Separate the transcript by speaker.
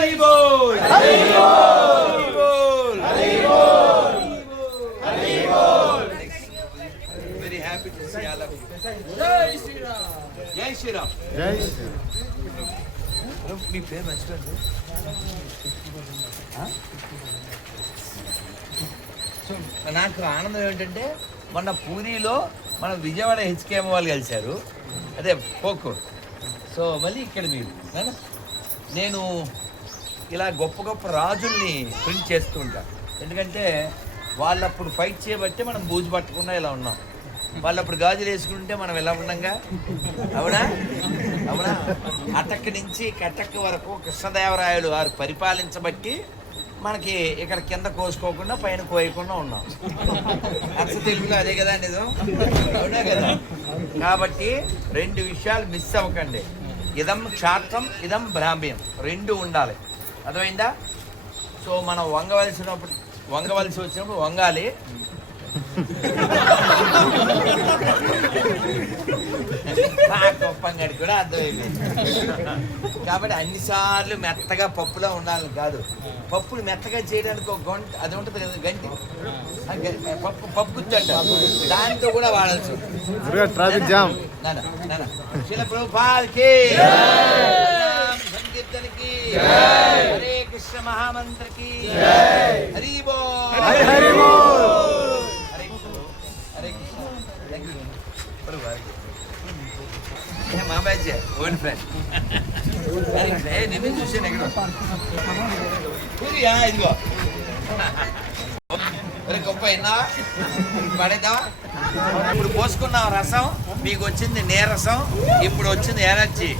Speaker 1: హరి బోల్ హరి బోల్ హరి బోల్ very happy to see all of you జై శ్రీరామ్ జై శ్రీరామ్
Speaker 2: జై
Speaker 1: మీ పేరు నాకు ఆనందం ఏంటంటే మొన్న పూరిలో మన విజయవాడ హెచ్కేఎం వాళ్ళు కలిశారు. అదే పోకో సో మళ్ళీ ఇక్కడ మీరు? నేను ఇలా గొప్ప గొప్ప రాజుల్ని ప్రింట్ చేస్తూ ఉంటారు. ఎందుకంటే వాళ్ళు అప్పుడు ఫైట్ చేయబట్టి మనం బూజు పట్టకుండా ఇలా ఉన్నాం. వాళ్ళు అప్పుడు గాజులు వేసుకుంటే మనం ఎలా ఉండంగా? అవునా? అవునా? అటక్ నుంచి కటక్ వరకు కృష్ణదేవరాయలు వారు పరిపాలించబట్టి మనకి ఇక్కడ కింద కోసుకోకుండా పైన కోయకుండా ఉన్నాం. అచ్చ తెలుగులో అదే కదా నిజం? అవునా కదా? కాబట్టి రెండు విషయాలు మిస్ అవ్వకండి. ఇదం క్షాత్రం ఇదం బ్రాహ్మ్యం. రెండు ఉండాలి. అర్థమైందా? సో మనం వంగవలసినప్పుడు వంగవలసి వచ్చినప్పుడు వంగాలి. గొప్పంగడి కూడా అర్థమైంది. కాబట్టి అన్నిసార్లు మెత్తగా పప్పులో ఉండాలని కాదు. పప్పులు మెత్తగా చేయడానికి ఒక గంట అది ఉంటుంది కదా గంటి? పప్పు పప్పు గుత్తి అంటారు. దాంతో కూడా వాడాల్సి
Speaker 2: ట్రాఫిక్ జామ్
Speaker 1: నాన్న. శిల ప్రభుపాల్కి సంకీర్తనకి హరే కృష్ణ మహామంత్రకి హరి బోల్
Speaker 2: హరి బోల్.
Speaker 1: హరే కృష్ణ. హరే కృష్ణ. మా బ్యాచ్ ఓల్డ్ ఫ్రెండ్ నిన్ను చూసాను ఎక్కడ. పూరియా ఇదిగో. గొప్ప అయినా? పడేదా ఇప్పుడు పోసుకున్నాం రసం. మీకు వచ్చింది నీరసం ఇప్పుడు వచ్చింది ఎనర్జీ.